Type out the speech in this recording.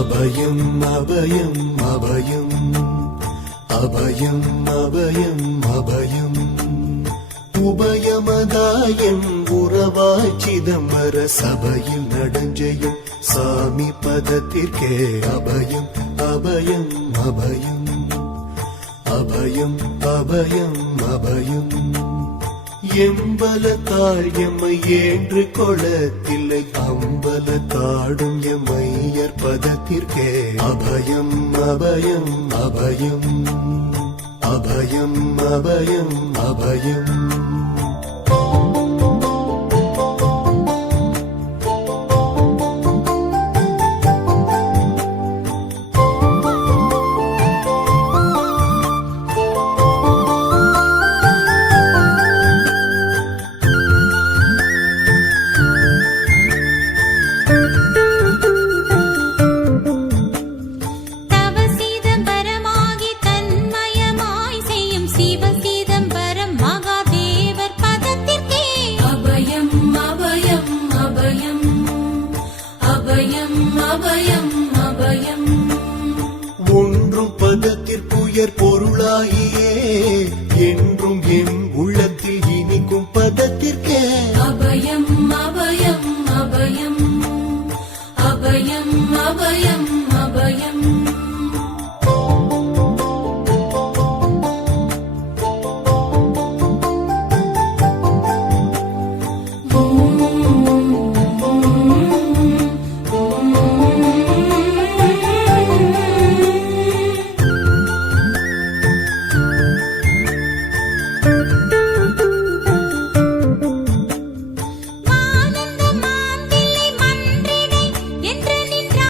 அபயம் அபயம் அபயம் அபயம் அபயம் அபயம் உபயமதாயம் உறவாய் சிதம்பர சபையில் நடஞ்செய்யும் சாமி பதத்திற்கே அபயம் அபயம் அபயம் அபயம் அபயம் அபயம் எம்பலத்தாள் எம்மை ஏன்று கொளத்தில்லை அம்பலத்தாடும் எம்மையர் பதத்திற்கே அபயம் அபயம் அபயம் அபயம் அபயம் அபயம் ஒன்றும் பதத்திற்குயர் பொருளாய்